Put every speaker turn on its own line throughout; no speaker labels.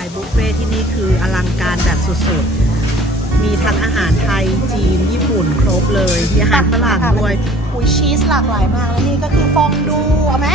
ายบุฟเฟ่ที่นี่คืออลังการแบบสุดๆ มีทั้งอาหารไทยจีน ญี่ปุ่นครบเลย มีอาหารฝรั่งด้วย
อุ้ยชีสหลากหลายมาก แล้วนี่ก็คือฟองดู เอาไหม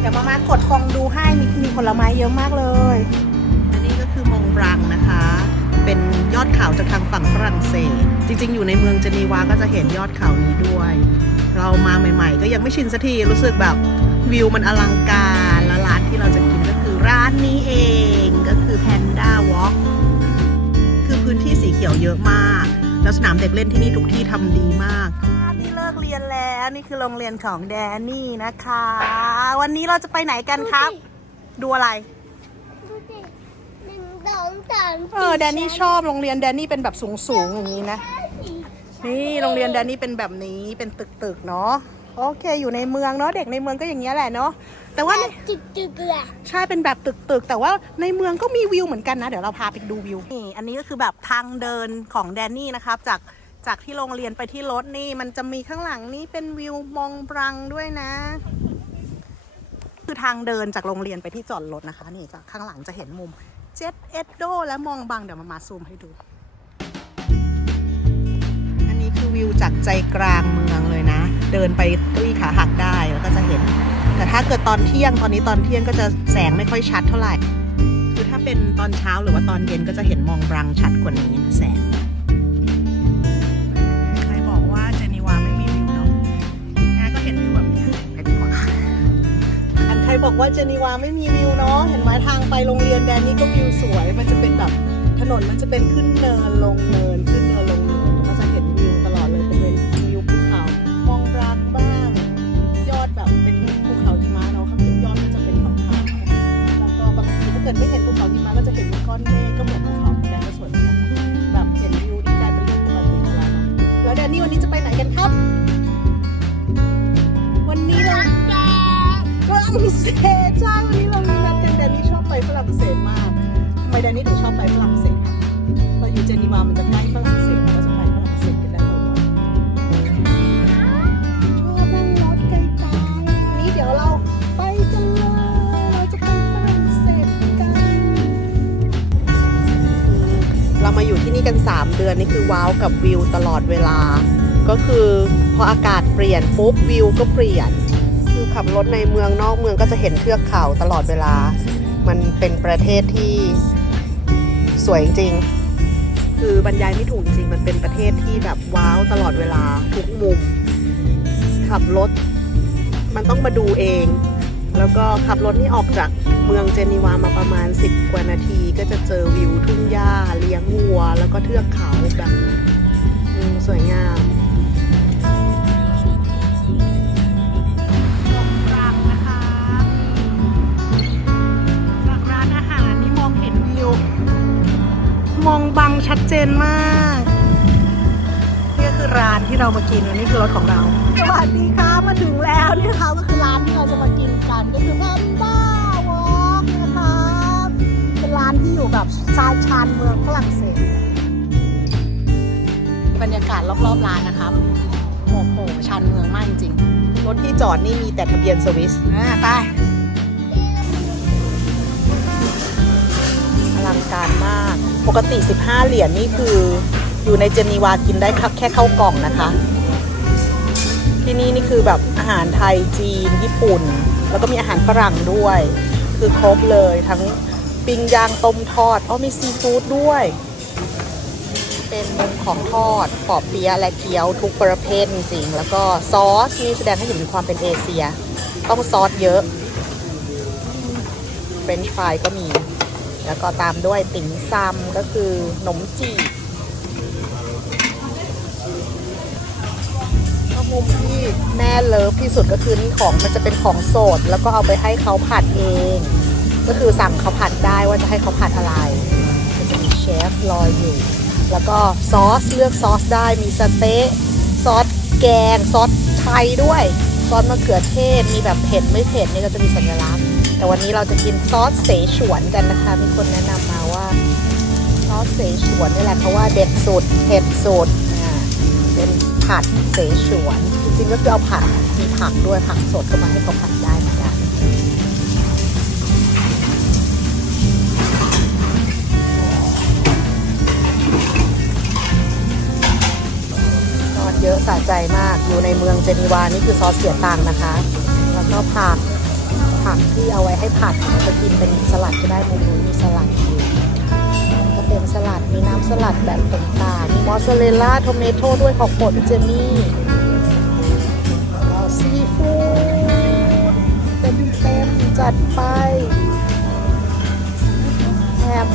เดี๋ยวมามากดฟองดูให้มีมีผลไม้เยอะมากเลย
อันนี้ก็คือมงบรังนะคะ เป็นยอดเขาจากทางฝั่งฝรั่งเศส จริงๆ อยู่ในเมืองเจนีวาก็จะเห็นยอดเขานี้ด้วย เรามาใหม่ ๆ ก็ยังไม่ชินสักทีรู้สึกแบบวิวมันอลังการแล้วร้านที่เราจะกินก็คือร้านนี้เอง ก็คือ Panda Walk คือพื้นที่สีเขียวเยอะมาก แล้วสนามเด็กเล่นที่นี่ทุกที่ทำดีมาก
นี่เลิกเรียนแล้วนี่คือโรงเรียนของแดนนี่นะคะ วันนี้เราจะไปไหนกันครับ ดูอะไร
ดูสิหนึ่งสองสาม
เออแดนนี่ชอบโรงเรียนแดนนี่เป็นแบบสูงๆอย่างนี้นะ นี่โรงเรียนแดนนี่เป็นแบบนี้เป็นตึกๆเนาะโอเค อยู่ในเมืองเนาะเด็กในเมืองก็อย่างเงี้ยแหละเนาะ แต่ว่าใน
จุดจุดเกลือ
ใช่เป็นแบบตึกๆแต่ว่าในเมืองก็มีวิวเหมือนกันนะ เดี๋ยวเราพาไปดูวิวนี่อันนี้ก็คือแบบทางเดินของแดนนี่นะครับ จากจากที่โรงเรียนไปที่รถนี่ มันจะมีข้างหลังนี่เป็นวิวมองบรังด้วยนะ คือทางเดินจากโรงเรียนไปที่จอดรถนะคะ นี่จากข้างหลังจะเห็นมุมเจ็ตเอ็ดโดและมองบังเดี๋ยวมามาซูมให้ดู
อันนี้คือวิวจากใจกลางเมืองเลยนะ เดินไปตุ้ยขาหักได้แล้วก็จะเห็น แต่ถ้าเกิดตอนเที่ยงตอนนี้ตอนเที่ยงก็จะแสงไม่ค่อยชัดเท่าไหร่ คือถ้าเป็นตอนเช้าหรือว่าตอนเย็นก็จะเห็นมองบรังชัดกว่านี้นะแสงใครบอกว่าเจนีวาไม่มีวิวเนาะแม่ก็เห็นวิวแบบนี้ไปดีกว่า
อันใครบอกว่าเจนีวาไม่มีวิวเนาะเห็นไหมทางไปโรงเรียนแดนนี่ก็วิวสวย มันจะเป็นแบบถนนมันจะเป็นขึ้นเนินลงเนินขึ้นเนินลงเนิน นนี่วันนี้จะไปไหนกันครับ วันนี้เราฝรั่งเศสใช่วันนี้เรามีนัดกันแดนนี่ชอบไปฝรั่งเศสมากทำไมแดนนี่ถึงชอบไปฝรั่งเศสคะเราอยู่เจนีวามันจะใกล้ฝรั่งเศสเราจะไปฝรั่งเศสกันได้บ่อยๆชอบนั่งรถไกลๆนนี้เดี๋ยวเราไปกันเลยเราจะไปฝรั่งเศสกัน
เรามาอยู่ที่นี่กัน 3 เดือนนี่คือว้าวกับวิวตลอดเวลา ก็คือพออากาศเปลี่ยนปุ๊บวิวก็เปลี่ยน คือขับรถในเมืองนอกเมืองก็จะเห็นเทือกเขาตลอดเวลา มันเป็นประเทศที่สวยจริง คือบรรยายไม่ถูกจริง มันเป็นประเทศที่แบบว้าวตลอดเวลาทุกมุม ขับรถมันต้องมาดูเอง แล้วก็ขับรถนี่ออกจากเมืองเจนีวามาประมาณ 10 กว่านาที ก็จะเจอวิวทุ่งหญ้าเลี้ยงวัว แล้วก็เทือกเขาแบบสวยงาม
เจนมากนี่ก็คือร้านที่เรามากินอันนี้คือรถของเรา สวัสดีค่ะมาถึงแล้วนี่นะคะก็คือร้านที่เราจะมากินกันก็คือแพนด้าวอล์กนะคะเป็นร้านที่อยู่แบบชายชานเมืองฝรั่งเศสบรรยากาศรอบๆร้านนะครับโอ้โหชานเมืองมากจริง
รถที่จอดนี่มีแต่ทะเบียนสวิส
ๆอ่าไป
ลังการมาก ปกติ 15 เหรียญนี่คืออยู่ในเจนีวากินได้ครับแค่เข้ากล่องนะคะ ที่นี่นี่คือแบบอาหารไทยจีน ญี่ปุ่น แล้วก็มีอาหารฝรั่งด้วย คือครบเลยทั้งปิ้งย่างต้มทอดอ๋อมีซีฟู้ดด้วย เป็นมุมของทอดปอเปี๊ยะและเกี๊ยวทุกประเภทจริงแล้วก็ซอสนี่แสดงให้เห็นถึงความเป็นเอเชีย ต้องซอสเยอะเฟรนช์ฟรายก็มี แล้วก็ตามด้วยติ่มซำก็คือขนมจีบก็มุมที่แม่เลิฟที่สุดก็คือนี่ของมันจะเป็นของสด แล้วก็เอาไปให้เขาผัดเอง ก็คือสั่งเขาผัดได้ว่าจะให้เขาผัดอะไรก็จะมีเชฟรออยู่ แล้วก็ซอสเลือกซอสได้มีสเต๊ะซอสแกงซอสไทยด้วย ซอสมะเขือเทศมีแบบเผ็ดไม่เผ็ดนี่ก็จะมีสัญลักษณ์ แต่วันนี้เราจะกินซอสเสฉวนกันนะคะ มีคนแนะนำมาว่า ซอสเสฉวนนี่แหละเพราะว่าเด็ดสุดเผ็ดสุดอ่าเป็นผัดเสฉวนจริงๆก็คือเอาผักมีผักด้วยผักสดเข้ามาให้เขาผัดได้เหมือนกันเยอะสะใจมากอยู่ในเมืองเจนีวานี่คือซอสเสียตังนะคะ แล้วก็ผัก ผักที่เอาไว้ให้ผัดจะกินเป็นสลัดก็ได้ตรงนู้นมีสลัดอยู่ก็เป็นสลัดมีน้ำสลัดแบบต่างๆมอสซาเรลล่าโทเมโต้ด้วยของโปรดเจมี่แล้วซีฟู้ดเต็มเต็มๆจัดไปแฮม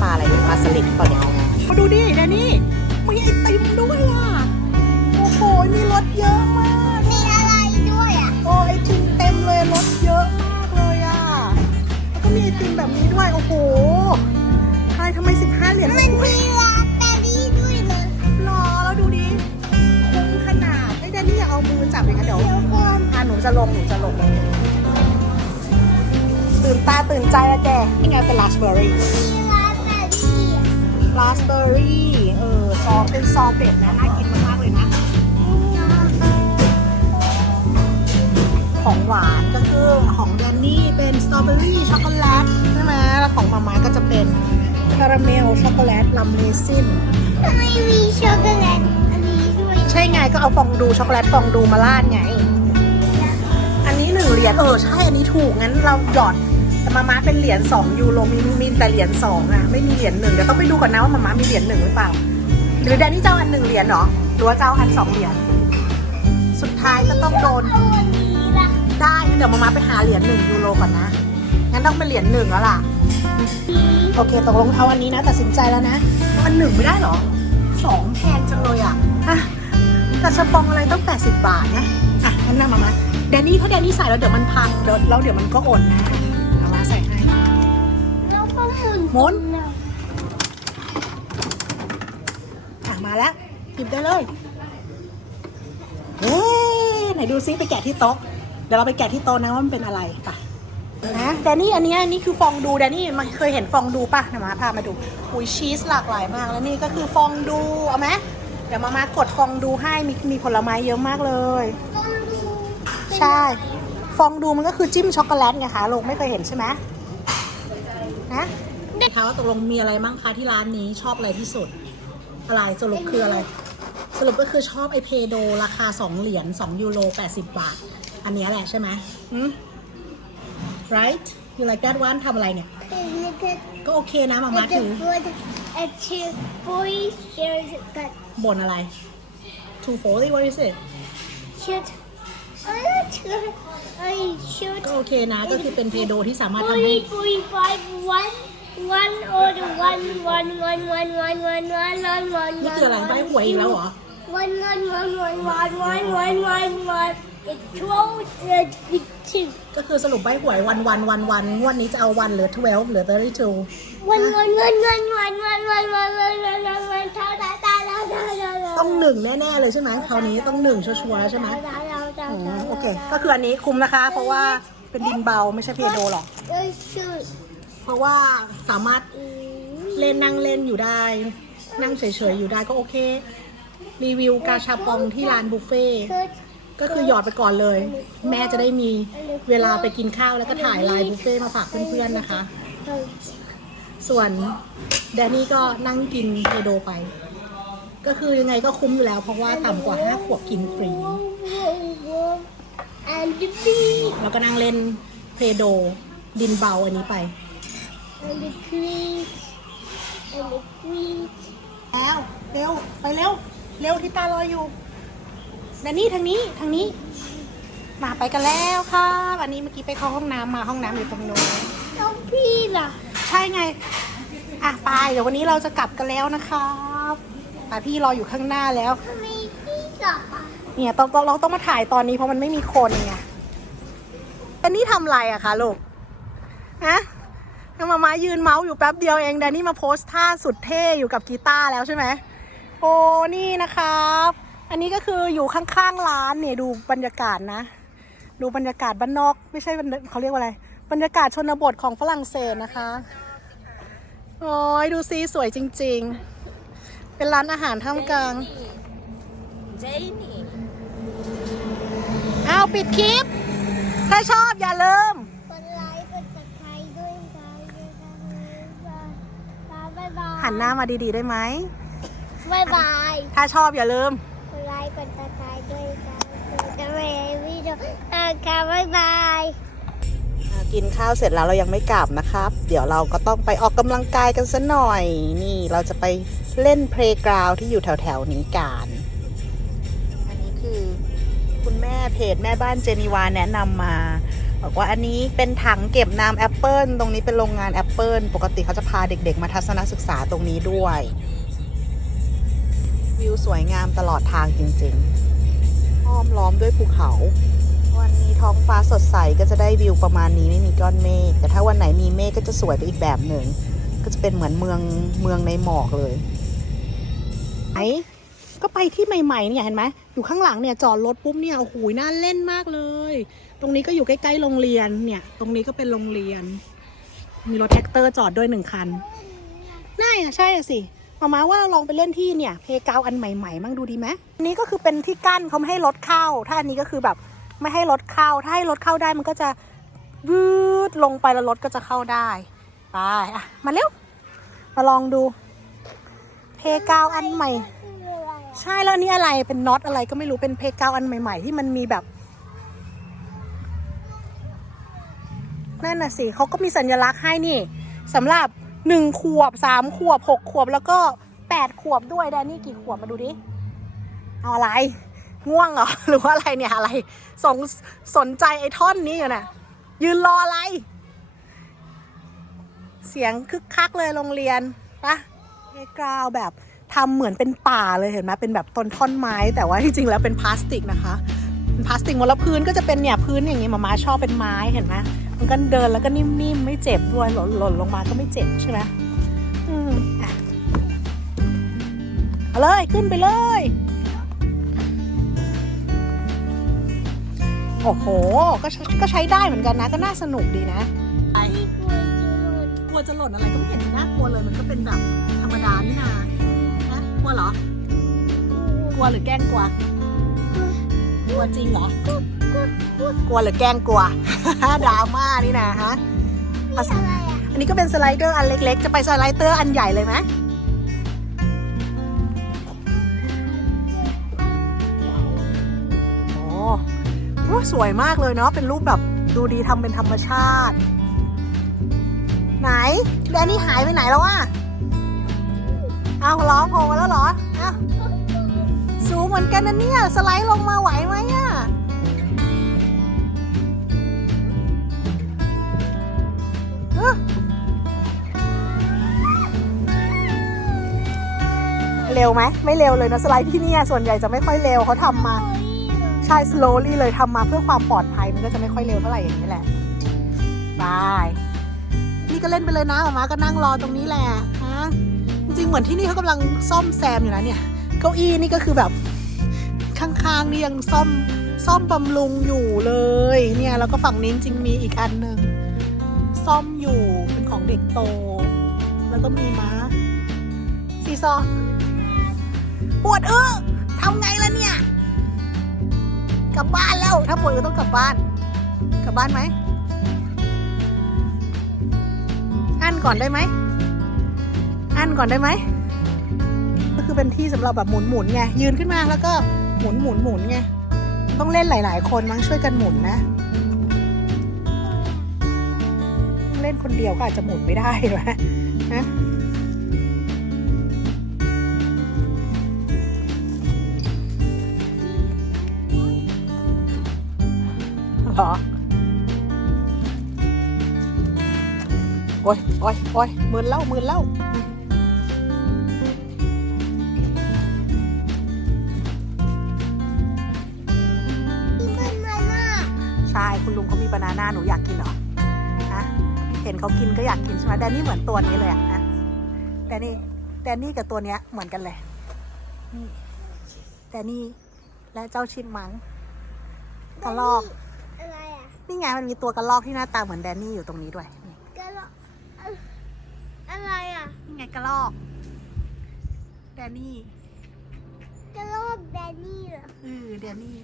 ปลาอะไรเนี่ยปลาสลิดเปล่าเนี่ย
มาดูดิแดนนี่มีไอติมด้วยอะ โอ้โห มีรถเยอะมาก เลยรถเยอะมากเลยอะ แล้วก็มีไอติมแบบนี้ด้วย โอ้โหใครทำไม 15 เหรียญ
มันมีลาเบอรี่ด้วยนะ
รอแล้วดูดิคุ้มขนาดไอ้แดนนี่อย่าเอามือจับอย่างนั้นเดี๋ยว
เดี๋ยวก่อน
อะหนูจะลง หนูจะลง ตื่นตาตื่นใจละแกนี่ไงเป็นราสเบอร์รี่
มีลาเบอรี่อะ
ราสเบอร์รี่ เออ ซองเป็นซองเป็ดนะ น่ากินมาก ของหวานก็คือของแดนนี่เป็นสตรอเบอรี่ช็อกโกแลตใช่ไหมแล้วของมาม่าก็จะเป็นคาราเมลช็อกโกแลตลัมเมซิน
ทำไมมีช็อกโกแลตอันนี้ด้วย
ใช่ไงก็เอาฟองดูช็อกโกแลตฟองดูมาราดไง อันนี้หนึ่งเหรียญเออใช่อันนี้ถูกงั้นเราหยอดแต่มาม่าเป็นเหรียญ2ยูโรมีมีแต่เหรียญ2อะไม่มีเหรียญหนึ่งเดี๋ยวต้องไปดูก่อนนะว่ามาม่ามีเหรียญหนึ่งหรือเปล่า หรือแดนนี่เจ้าอันหนึ่งเหรียญเหรอหรือว่าเจ้าอันสองเหรียญสุดท้ายก็ต้องโดน
เอาอันนี้ละ
ได้งั้นเดี๋ยวมามาไปหาเหรียญหนึ่งยูโรก่อนนะ งั้นต้องเป็นเหรียญหนึ่งแล้วล่ะ โอเคตกลงเอาอันนี้นะตัดสินใจแล้วนะเอาอันหนึ่งไม่ได้เหรอสองแพงจังเลยอะอะกระชับปองอะไรต้อง 80 บาทนะ อะงั้นนะมามาแดนนี่ถ้าแดนนี่ใส่แล้วเดี๋ยวมันพังเดี๋ยวแล้วเดี๋ยวมันก็อ่อนนะเอามาใส่ให้
แล้วก็หมุน
หมุนอะมาแล้วหยิบได้เลยเฮ้ยไหนดูซิไปแกะที่โต๊ะ เดี๋ยวเราไปแกะที่โต๊ะนะว่ามันเป็นอะไรไปนะแดนนี่อันนี้อันนี้คือฟองดูแดนนี่มันเคยเห็นฟองดูป่ะเดี๋ยวมาพามาดูอุ้ยชีสหลากหลายมาก แล้วนี่ก็คือฟองดูเอาไหมเดี๋ยวมามากดฟองดูให้มีมีผลไม้เยอะมากเลย
ต้องดู
ใช่ ฟองดูมันก็คือจิ้มช็อกโกแลตไงคะลูกไม่เคยเห็นใช่ไหมนะคะว่าตกลงมีอะไรบ้างคะที่ร้านนี้ชอบอะไรที่สุด อะไรสรุปคืออะไร สรุปก็คือชอบไอเพโดราคา 2 เหรียญ2ยูโร80 บาท อันเนี้ยแหละใช่ไหมอืม right you like that one ทำอะไรเนี่ย
เป็นนี่คือ
ก็โอเคนะมามา
จะ
ถือ
พูดเอชิปุยเชิดกัด
บ่นอะไร two forty what is it
ชุดเอ้ยชุดเอ้ยชุด
ก็โอเคนะก็คือเป็นเพโดที่สามารถ
ปุ
ทำ
ย
ให้
ปุย five one one or the one one one one one one one one one
นี่คืออะไรใบหวยอีกแล้วเหรอ
one one one one one one one one one it twelve it two
ก็คือสรุปใบหวยวันวันวันวันงวดนี้จะเอาวันเหลือ 12 เหลือ 32
one one one one one one one one one one one one เท่าตาตาตาตาตาตา
ต้องหนึ่งแน่ๆเลยใช่ไหมคราวนี้ต้องหนึ่งชัวร์ๆใช่ไหมอืมโอเค ก็คืออันนี้คุ้มนะคะ เพราะว่าเป็นดินเบาไม่ใช่เพโดหรอก
เอ้ยชุด
เพราะว่าสามารถเล่นนั่งเล่นอยู่ได้ นั่งเฉยๆอยู่ได้ก็โอเค รีวิวกาชาปองที่ร้านบุฟเฟ่ต์
ชุด
ก็คือหยอดไปก่อนเลย แม่จะได้มีเวลาไปกินข้าวแล้วก็ถ่ายไลน์บุฟเฟ่ต์มาฝากเพื่อนๆนะคะ ส่วนแดนนี่ก็นั่งกินเพโดไป ก็คือยังไงก็คุ้มอยู่แล้ว เพราะว่าต่ำกว่า5ขวบกินฟรี
and the bee
แล้วก็นั่งเล่นเพโดดินเบาอันนี้ไป
and the green and the green
แล้วเร็ว ไปเร็ว เร็วที่ตารออยู่ แดนนี่ทางนี้ทางนี้ มาไปกันแล้วค่ะวันนี้เมื่อกี้ไปเข้าห้องน้ำมาห้องน้ำอยู่ตรงโน้น
แล้วพี่ล่ะ
ใช่ไง อะไปเดี๋ยววันนี้เราจะกลับกันแล้วนะครับอะพี่รออยู่ข้างหน้าแล้ว
ทำไมพี่กลับอะ
เนี่ยต้องต้องเราต้องมาถ่ายตอนนี้เพราะมันไม่มีคนไงอันนี้ทำอะไรอะคะลูกฮะแล้วมามายืนเมาส์อยู่แป๊บเดียวเองแดนนี่มาโพสท่าสุดเท่อยู่กับกีตาร์แล้วใช่ไหมโอ้นี่นะครับ อันนี้ก็คืออยู่ข้างๆร้านเนี่ยดูบรรยากาศนะ ดูบรรยากาศบ้านนอก ไม่ใช่บรรเขาเรียกว่าอะไร บรรยากาศชนบทของฝรั่งเศสนะคะ โอ้ยดูซีสวยจริง ๆ เป็นร้านอาหารท่ามกลางเอาปิดคลิป ถ้าชอบอย่าลืม
กดไลค์กดติดตามด้วยนะบ๊ายบาย
หันหน้ามาดีๆได้ไหม
บายบาย
ถ้าชอบอย่าลืม
กดไลค์กดติดตามด้วยค่ะจะไม่ให้วิดีโอเออ ค่ะบายบาย
กินข้าวเสร็จแล้วเรายังไม่กลับนะครับ เดี๋ยวเราก็ต้องไปออกกำลังกายกันสัหน่อย นี่เราจะไปเล่นเพลย์กราวที่อยู่แถวๆนี้กันอันนี้คือคุณแม่เพจแม่บ้านเจนีวาแนะนำมาบอกว่าอันนี้เป็นถังเก็บน้ำแอปเปิลตรงนี้เป็นโรงงานแอปเปิลปกติเขาจะพาเด็กๆ มาทัศนศึกษาตรงนี้ด้วย วิวสวยงามตลอดทางจริงๆ อ้อมล้อมด้วยภูเขา วันนี้ท้องฟ้าสดใสก็จะได้วิวประมาณนี้ไม่มีก้อนเมฆแต่ถ้าวันไหนมีเมฆก็จะสวยไปอีกแบบหนึ่งก็จะเป็นเหมือนเมืองเมืองในหมอกเลยไหนก็ไปที่ใหม่ๆเนี่ยเห็นไหมอยู่ข้างหลังเนี่ยจอดรถปุ๊บเนี่ยโอ้โหน่าเล่นมากเลย ตรงนี้ก็อยู่ใกล้ๆโรงเรียนเนี่ย ตรงนี้ก็เป็นโรงเรียน มีรถแท็กเตอร์จอดด้วยหนึ่งคันน่าอะใช่อะสิมามาว่าเราลองไปเล่นที่เนี่ยเพกาวอันใหม่ๆมั่งดูดีไหมนนี้ก็คือเป็นที่กั้นเขาไม่ให้รถเข้า ถ้าอันนี้ก็คือแบบ ไม่ให้รถเข้า ถ้าให้รถเข้าได้มันก็จะวืดลงไปแล้วรถก็จะเข้าได้ ไปอะ มาเร็ว มาลองดู เพกาวอันใหม่ ใช่แล้วนนี่อะไรเป็นน็อตอะไรก็ไม่รู้เป็นเพกาวอันใหม่ ๆ ที่มันมีแบบนั่นน่ะสิเขาก็มีสัญลักษณ์ให้นี่สำหรับหนึ่งขวบสามขวบหกขวบแล้วก็แปดขวบด้วยแดนนี่กี่ขวบมาดูดิ เอาอะไร ง่วงเหรอ หรือว่าอะไรเนี่ยอะไร สงสนใจไอ้ท่อนนี้อยู่น่ะยืนรออะไร เสียงคึกคักเลยโรงเรียนปะเกราวแบบทำเหมือนเป็นป่าเลยเห็นไหมเป็นแบบต้นท่อนไม้ แต่ว่าที่จริงแล้วเป็นพลาสติกนะคะเป็นพลาสติกหมดแล้วพื้นก็จะเป็นเนี่ยพื้นอย่างงี้มามาชอบเป็นไม้เห็นไหมมันก็เดินแล้วก็นิ่มๆไม่เจ็บด้วยหล่นหล่นลงมาก็ไม่เจ็บใช่ไหมอืมอะเอาเลยขึ้นไปเลย โอ้โห ก็ใช้ก็ใช้ได้เหมือนกันนะ ก็น่าสนุกดีนะไป
นี่กลัวจะหลุด
กลัวจะหล่นอะไรก็ไม่เห็นน่ากลัวเลย มันก็เป็นแบบธรรมดานี่นานะกลัวเหรอ กลัวหรือแกล้งกลัว กลัวจริงเหรอ กลัวหรือแกล้งกลัว ดราม่านี่นะฮะ
นี่อะไรอะ
อันนี้ก็เป็นสไลเดอร์อันเล็กๆ จะไปสไลเดอร์อันใหญ่เลยไหม สวยมากเลยเนาะเป็นรูปแบบดูดีทำเป็นธรรมชาติ ไหนแดนนี่หายไปไหนแล้ววะเอาล้อโผล่มาแล้วเหรอเอาสูงเหมือนกันนะเนี่ย สไลด์ลงมาไหวไหมอะเร็วไหมไม่เร็วเลยนะสไลด์ที่นี่ส่วนใหญ่จะไม่ค่อยเร็วเขาทำมา ใช่ slowly เลยทำมาเพื่อความปลอดภัยมันก็จะไม่ค่อยเร็วเท่าไหร่อย่างนี้แหละบายนี่ก็เล่นไปเลยนะหมาก็นั่งรอตรงนี้แหละฮะจริงๆเหมือนที่นี่เขากำลังซ่อมแซมอยู่นะเนี่ย เก้าอี้นี่ก็คือแบบข้างๆนี่ยังซ่อมซ่อมบำรุงอยู่เลย เนี่ยแล้วก็ฝั่งนี้จริงมีอีกอันหนึ่งซ่อมอยู่เป็นของเด็กโต แล้วก็มีม้าซีซอปวดเออทำไงล่ะเนี่ย กลับบ้านแล้ว ถ้าปวดก็ต้องกลับบ้าน กลับบ้านไหมอั้นก่อนได้ไหมอั้นก่อนได้ไหมก็คือเป็นที่สำหรับแบบหมุนหมุนไงยืนขึ้นมาแล้วก็หมุนหมุนหมุนไงต้องเล่นหลาย ๆ คนมั้งช่วยกันหมุนนะ เล่นคนเดียวก็อาจจะหมุนไม่ได้ไหมฮะ เหรอ โอ้ยโอ้ยโอ้ยมืนเล่ามืนเล่า
มันมันอะ
ใช่ คุณลุงเขามีบานาน่าหนูอยากกินเหรอฮะเห็นเขากินก็อยากกินใช่ไหมแดนนี่เหมือนตัวนี้เลยอะฮะแดนนี่แดนนี่กับตัวเนี้ยเหมือนกันเลยนี่แดนนี่และเจ้าชินมังกระลอก
อะไรอะ
นี่ไงมันมีตัวกระลอกที่หน้าตาเหมือนแดนนี่อยู่ตรงนี้ด้วยนี่
กระโหลกอะไรอะ
นี่ไงกระลอกแดนนี่
กระโหลกแดนนี่เหรอ
เออแดนนี่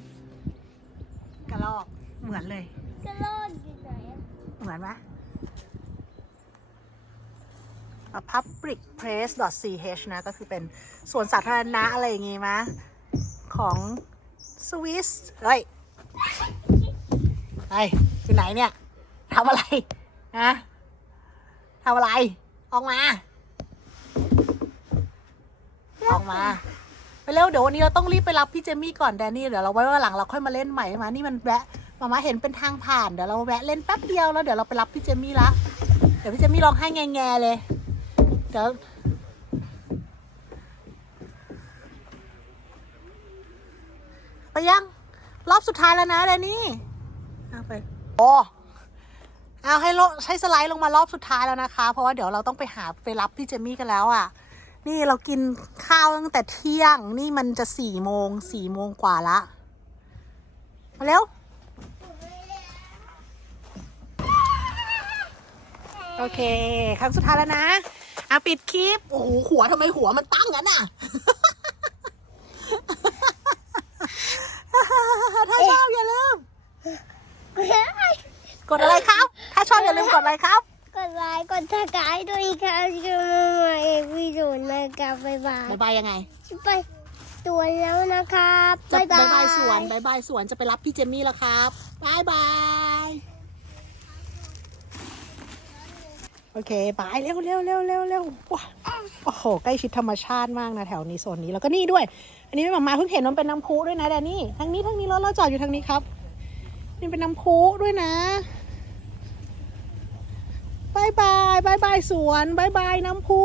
กระลอกเหมือนเลย
กระโหลกอยู่ไหนอะ
เหมือนไหม publicpress.ch นะ ก็คือเป็นส่วนสาธารณะอะไรอย่างงี้มะ ของสวิสเฮ้ย เฮ้ยอยู่ไหนเนี่ยทำอะไรฮะทำอะไร ออกมา ออกมา ไปเร็วเดี๋ยววันนี้เราต้องรีบไปรับพี่เจมี่ก่อนแดนนี่เดี๋ยวเราไว้วันหลังเราค่อยมาเล่นใหม่มานี่มันแวะมามาเห็นเป็นทางผ่านเดี๋ยวเราแวะเล่นแป๊บเดียวแล้วเดี๋ยวเราไปรับพี่เจมี่ละเดี๋ยวพี่เจมี่ร้องไห้แง่ๆเลยเดี๋ยวไปยัง รอบสุดท้ายแล้วนะแดนนี่ เอาไปโอ้เอาให้โลให้สไลด์ลงมารอบสุดท้ายแล้วนะคะ เพราะว่าเดี๋ยวเราต้องไปหาไปรับพี่เจมี่กันแล้วอะ นี่เรากินข้าวตั้งแต่เที่ยง นี่มันจะสี่โมงสี่โมงกว่าละมาเร็วโอเค ครั้งสุดท้ายแล้วนะอะปิดคลิป โอ้โหหัวทำไมหัวมันตั้งงั้นอะ ถ้าชอบอย่าลืม กดอะไรครับ ถ้าชอบอย่าลืมกดอะไรครับ
กดไลค์กดทักทายด้วยครับจะมาใหม่วิดีโอนะครับบ๊ายบาย
บ๊ายบายยังไง
ไปตัวแล้วนะครับ
จะ
บ๊ายบาย
บ๊ายบายสวนบ๊ายบายสวนจะไปรับพี่เจมมี่แล้วครับบ๊ายบายโอเคบายเร็วเร็วเร็วเร็วเร็วว้าโอ้โหใกล้ชิดธรรมชาติมากนะแถวนี้โซนนี้แล้วก็นี่ด้วย อันนี้แม่หมามาเพิ่งเห็นมันเป็นน้ำพุด้วยนะแดนนี่ทางนี้ทางนี้รถเราจอดอยู่ทางนี้ครับ นี่เป็นน้ำพุด้วยนะบายบายบายบายสวนบายบายน้ำพุ